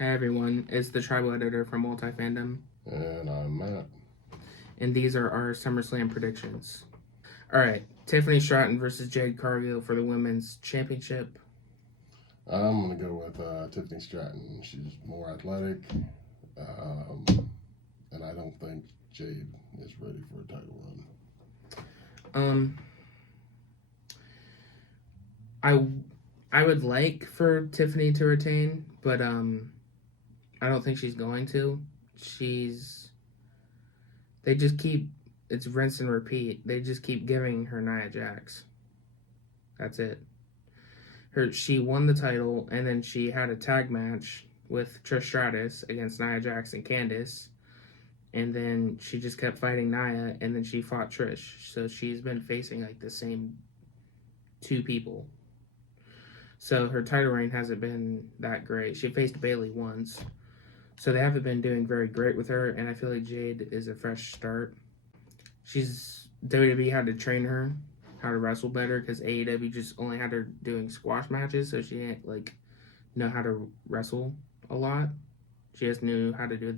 Hey everyone, it's the tribal editor from Multi Fandom, And I'm Matt. and these are our SummerSlam predictions. All right, Tiffany Stratton versus Jade Cargill for the women's championship. I'm going to go with Tiffany Stratton. She's more athletic, and I don't think Jade is ready for a title run. I would like for Tiffany to retain, but I don't think she's going to. They just keep, it's rinse and repeat. They just keep giving her Nia Jax. That's it. She won the title, and then she had a tag match with Trish Stratus against Nia Jax and Candice, and then she just kept fighting Nia, and then she fought Trish. So she's been facing like the same two people. So her title reign hasn't been that great. She faced Bayley once, so they haven't been doing very great with her, and I feel like Jade is a fresh start. WWE had to train her how to wrestle better because AEW just only had her doing squash matches, so she didn't like know how to wrestle a lot. She just knew how to do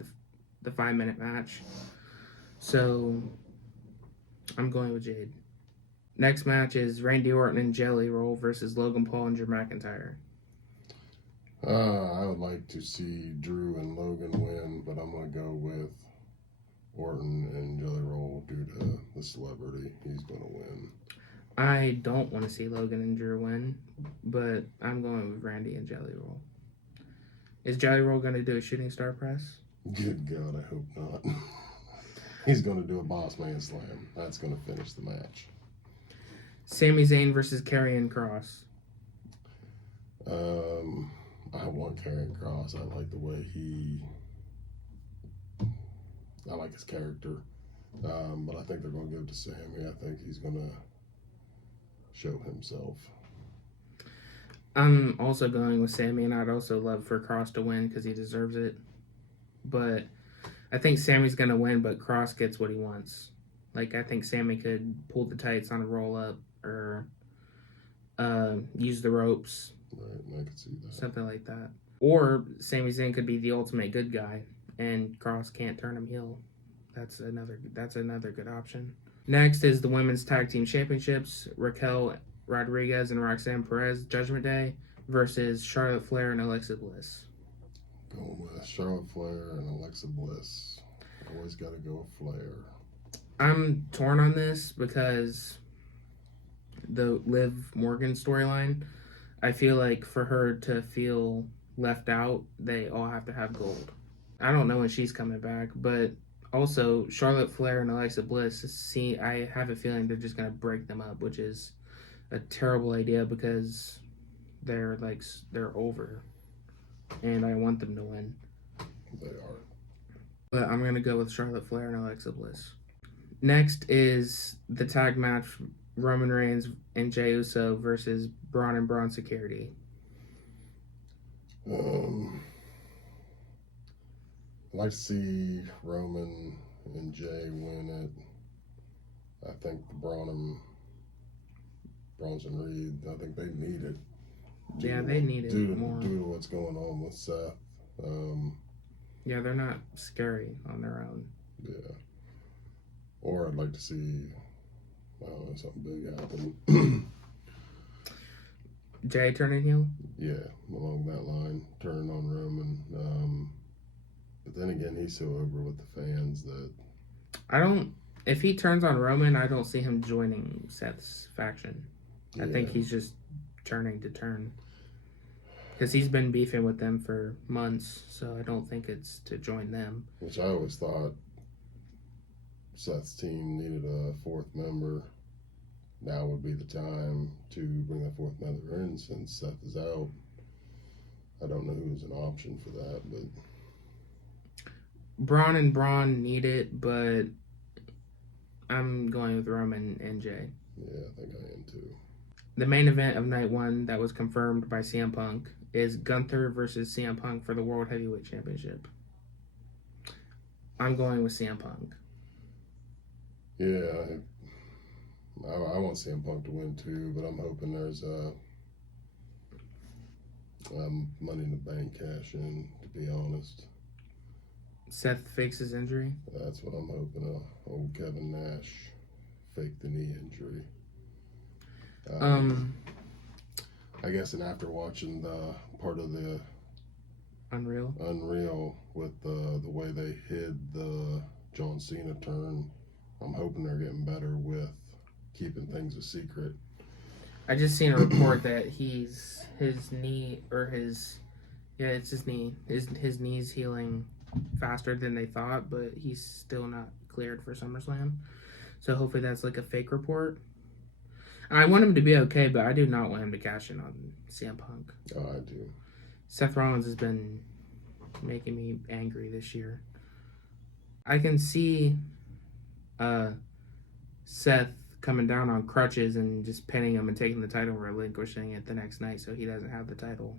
the 5-minute match. So I'm going with Jade. Next match is Randy Orton and Jelly Roll versus Logan Paul and Drew McIntyre. I would like to see Drew and Logan win, but I'm going to go with Orton and Jelly Roll due to the celebrity. He's going to win. I don't want to see Logan and Drew win, but I'm going with Randy and Jelly Roll. Is Jelly Roll going to do a shooting star press? Good God, I hope not. He's going to do a boss man slam. That's going to finish the match. Sami Zayn versus Karrion Kross. I want Karrion Kross. I like the way I like his character. But I think they're going to give it to Sami. I think he's going to show himself. I'm also going with Sami, and I'd also love for Kross to win because he deserves it. But I think Sami's going to win, but Kross gets what he wants. Like, I think Sami could pull the tights on a roll-up or use the ropes. Right, I could see that. Something like that. Or Sami Zayn could be the ultimate good guy, and Kross can't turn him heel. That's another good option. Next is the Women's Tag Team Championships. Raquel Rodriguez and Roxanne Perez, Judgment Day, versus Charlotte Flair and Alexa Bliss. Going with Charlotte Flair and Alexa Bliss. Always got to go with Flair. I'm torn on this because the Liv Morgan storyline, I feel like for her to feel left out, they all have to have gold. I don't know when she's coming back, but also Charlotte Flair and Alexa Bliss, I have a feeling they're just going to break them up, which is a terrible idea because they're over, and I want them to win. They are. But I'm going to go with Charlotte Flair and Alexa Bliss. Next is the tag match, Roman Reigns and Jey Uso versus Braun and Braun Security. I'd like to see Roman and Jay win it. I think Braun and Reed, I think they need it. They need it more. Due to what's going on with Seth. Yeah, they're not scary on their own. Yeah. Or I'd like to see, I don't know, something big happen. Jay turning heel? Yeah, along that line, turn on Roman. But then again, he's so over with the fans that if he turns on Roman, I don't see him joining Seth's faction. Yeah. I think he's just turning to turn. Because he's been beefing with them for months, so I don't think it's to join them. Which I always thought Seth's team needed a fourth member. Now would be the time to bring that fourth member in since Seth is out. I don't know who's an option for that, but Braun and Braun need it, but I'm going with Roman and Jay. Yeah, I think I am too. The main event of night one that was confirmed by CM Punk is Gunther versus CM Punk for the World Heavyweight Championship. I'm going with CM Punk. Yeah, I want CM Punk to win too, but I'm hoping there's a Money in the Bank cash in to to be honest. Seth fakes his injury. That's what I'm hoping. Old Kevin Nash faked the knee injury. I guess, and after watching the part of the Unreal with the way they hid the John Cena turn, I'm hoping they're getting better with keeping things a secret. I just seen a report that his knee it's his knee. His knee's healing faster than they thought, but he's still not cleared for SummerSlam. So hopefully that's like a fake report. I want him to be okay, but I do not want him to cash in on CM Punk. Oh, I do. Seth Rollins has been making me angry this year. I can see Seth coming down on crutches and just pinning him and taking the title and relinquishing it the next night so he doesn't have the title.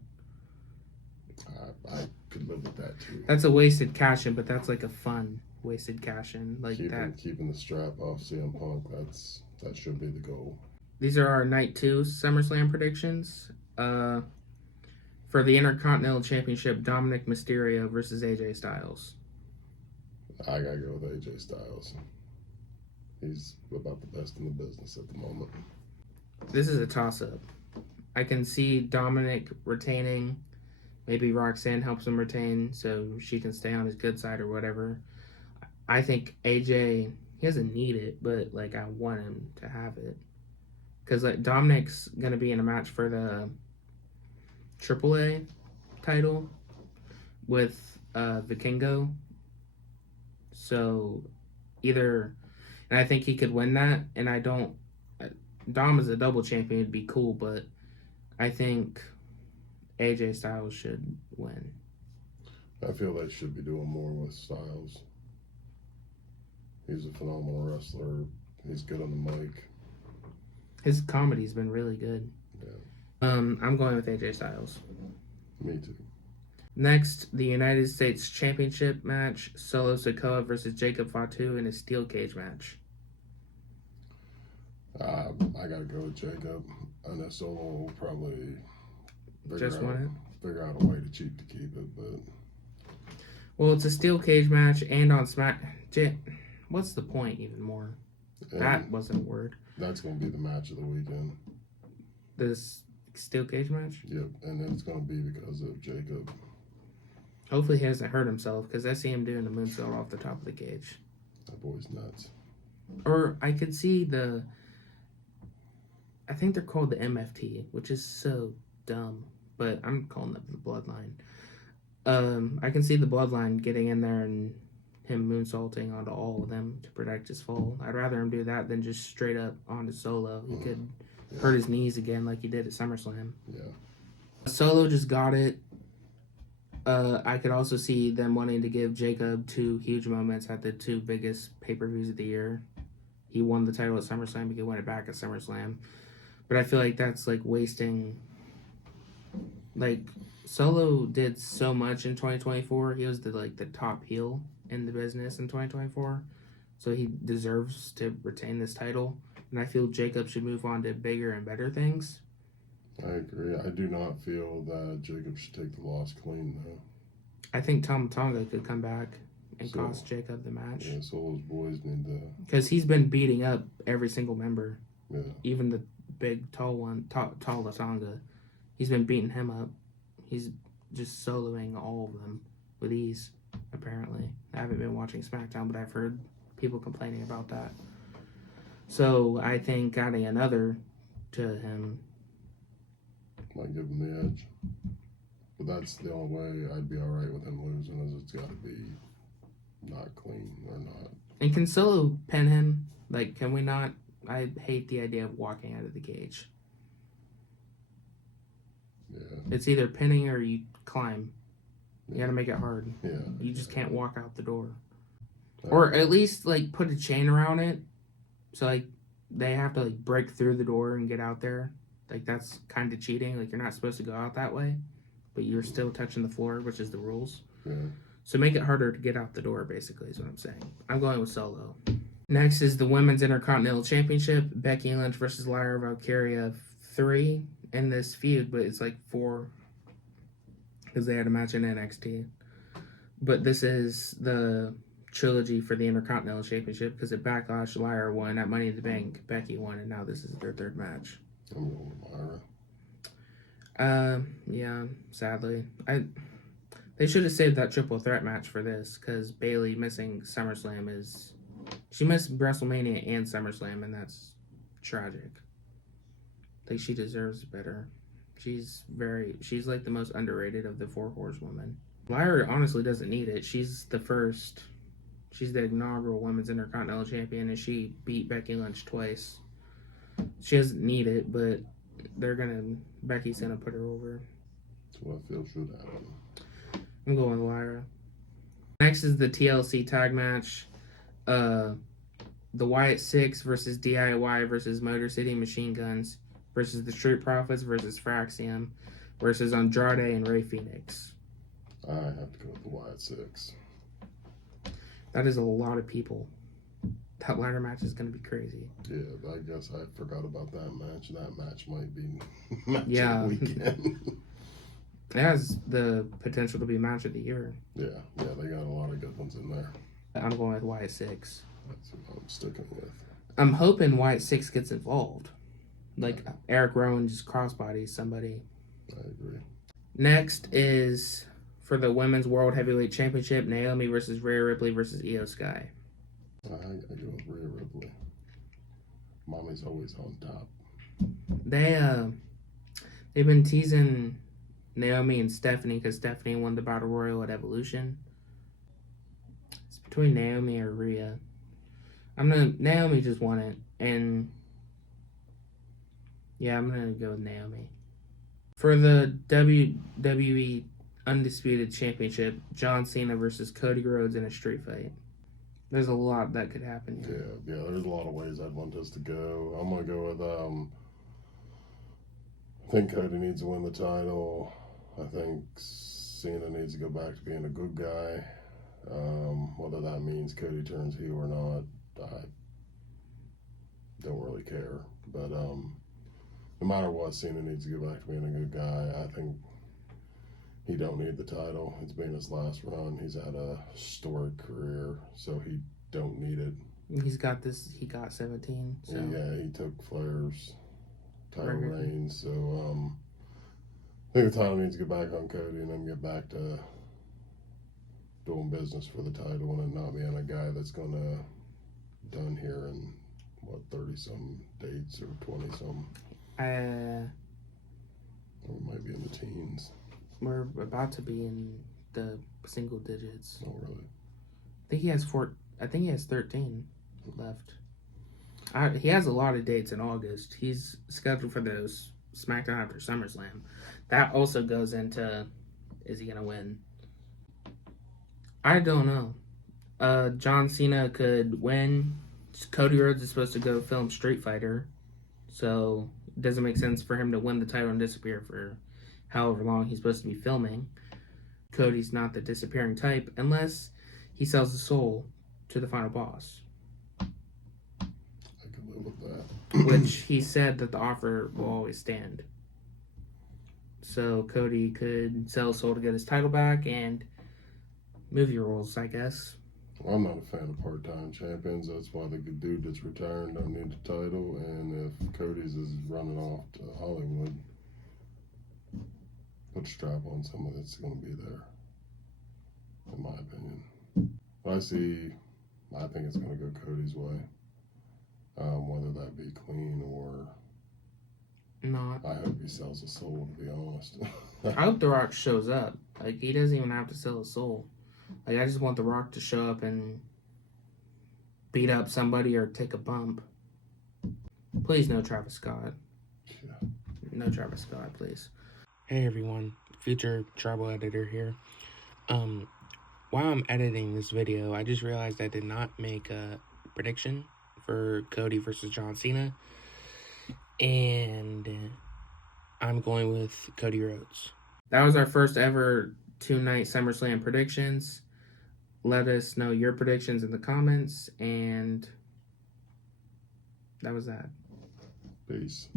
I could live with that too. That's a wasted cash in, but that's like a fun wasted cash in. Like keeping the strap off CM Punk, that should be the goal. These are our night 2 SummerSlam predictions. For the Intercontinental Championship, Dominic Mysterio versus AJ Styles. I gotta go with AJ Styles. He's about the best in the business at the moment. This is a toss-up. I can see Dominic retaining. Maybe Roxanne helps him retain so she can stay on his good side or whatever. I think AJ, he doesn't need it, but like I want him to have it. Because like Dominic's going to be in a match for the AAA title with Vikingo. So either, and I think he could win that, and I don't, Dom as a double champion would be cool, but I think AJ Styles should win. I feel they should be doing more with Styles. He's a phenomenal wrestler. He's good on the mic. His comedy's been really good. Yeah. I'm going with AJ Styles. Me too. Next, the United States Championship match, Solo Sikoa versus Jacob Fatu in a steel cage match. I gotta go with Jacob. I know Solo will probably figure out a way to cheat to keep it, but well, it's a steel cage match and on what's the point even more? That wasn't a word. That's going to be the match of the weekend. This steel cage match? Yep, and it's going to be because of Jacob. Hopefully he hasn't hurt himself, because I see him doing a moonsault off the top of the cage. That boy's nuts. Or I could see I think they're called the MFT, which is so dumb, but I'm calling them the Bloodline. I can see the Bloodline getting in there and him moonsaulting onto all of them to protect his fall. I'd rather him do that than just straight up onto Solo. He could hurt his knees again like he did at SummerSlam. Yeah. Solo just got it. I could also see them wanting to give Jacob 2 huge moments at the 2 biggest pay-per-views of the year. He won the title at SummerSlam. He could win it back at SummerSlam. But I feel like that's like wasting. Like Solo did so much in 2024. He was the top heel in the business in 2024, so he deserves to retain this title, and I feel Jacob should move on to bigger and better things. I agree. I do not feel that Jacob should take the loss clean, though. I think Tama Tonga could come back and cost Jacob the match. Yeah, Solo's boys need to... Because he's been beating up every single member. Yeah. Even the big, tall one, tall Tonga. He's been beating him up. He's just soloing all of them with ease, apparently. I haven't been watching SmackDown, but I've heard people complaining about that. So I think adding another to him might give him the edge. But that's the only way I'd be alright with him losing, is it's got to be not clean or not. And can Solo pin him? Like, can we not? I hate the idea of walking out of the cage. Yeah. It's either pinning or you climb. You gotta make it hard. Yeah. You just can't walk out the door. Or at least, like, put a chain around it. So, like, they have to, like, break through the door and get out there. Like, that's kind of cheating. Like, you're not supposed to go out that way. But you're still touching the floor, which is the rules. Yeah. So make it harder to get out the door, basically, is what I'm saying. I'm going with Solo. Next is the Women's Intercontinental Championship. Becky Lynch versus Lyra Valkyria. 3 in this feud, but it's like 4 because they had a match in NXT. But this is the trilogy for the Intercontinental Championship because at Backlash, Lyra won. At Money in the Bank, Becky won, and now this is their third match. I'm going with Lyra. Yeah, sadly. They should have saved that triple threat match for this because Bayley missing SummerSlam is... She missed WrestleMania and SummerSlam, and that's tragic. Like, she deserves better. She's like the most underrated of the four horsewomen. Lyra honestly doesn't need it. She's the inaugural Women's Intercontinental Champion, and she beat Becky Lynch twice. She doesn't need it, but Becky's gonna put her over. That's what I feel should happen. I'm going with Lyra. Next is the TLC tag match. The Wyatt Six versus DIY versus Motor City Machine Guns versus the Street Profits versus Fraxium versus Andrade and Rey Fenix. I have to go with the Wyatt Six. That is a lot of people. That ladder match is going to be crazy. Yeah, I guess I forgot about that match. That match might be match of the weekend. It has the potential to be match of the year. Yeah, they got a lot of good ones in there. I'm going with Wyatt Six. That's what I'm sticking with. I'm hoping Wyatt Six gets involved. Like Eric Rowan just crossbodies somebody. I agree. Next is for the Women's World Heavyweight Championship, Naomi versus Rhea Ripley versus Io Sky. I go with Rhea Ripley. Mommy's always on top. They've been teasing Naomi and Stephanie because Stephanie won the Battle Royal at Evolution. It's between Naomi or Rhea. Naomi just won it, and yeah, I'm gonna go with Naomi. For the WWE Undisputed Championship, John Cena versus Cody Rhodes in a street fight. There's a lot that could happen here. Yeah, there's a lot of ways I'd want this to go. I'm gonna go with I think Cody needs to win the title. I think Cena needs to go back to being a good guy. Whether that means Cody turns heel or not, I don't really care. But no matter what, Cena needs to go back to being a good guy. I think he don't need the title. It's been his last run. He's had a historic career, so he don't need it. He got 17. So. Yeah, he took Flair's title reign. So I think the title needs to get back on Cody and then get back to doing business for the title and not being a guy that's gonna done here in 30-some dates or 20-some. Or it might be in the teens. We're about to be in the single digits. Oh, really? I think he has 13 left. He has a lot of dates in August. He's scheduled for those SmackDown after SummerSlam. That also goes into, is he going to win? I don't know. John Cena could win. Cody Rhodes is supposed to go film Street Fighter. So it doesn't make sense for him to win the title and disappear for however long he's supposed to be filming. Cody's not the disappearing type unless he sells his soul to the final boss. I can live with that. Which he said that the offer will always stand. So Cody could sell his soul to get his title back and movie roles, I guess. Well, I'm not a fan of part-time champions. That's why the good dude that's retiring don't need the title. And if Cody's is running off to Hollywood, put a strap on someone that's going to be there, in my opinion. But I think it's going to go Cody's way. Whether that be clean or not. I hope he sells his soul, to be honest. I hope The Rock shows up. Like, he doesn't even have to sell his soul. Like, I just want The Rock to show up and beat up somebody or take a bump. Please, no Travis Scott. Yeah. No Travis Scott, please. Hey, everyone. Future Tribal Editor here. While I'm editing this video, I just realized I did not make a prediction for Cody versus John Cena. And I'm going with Cody Rhodes. That was our first ever 2-night SummerSlam predictions. Let us know your predictions in the comments. And that was that. Peace.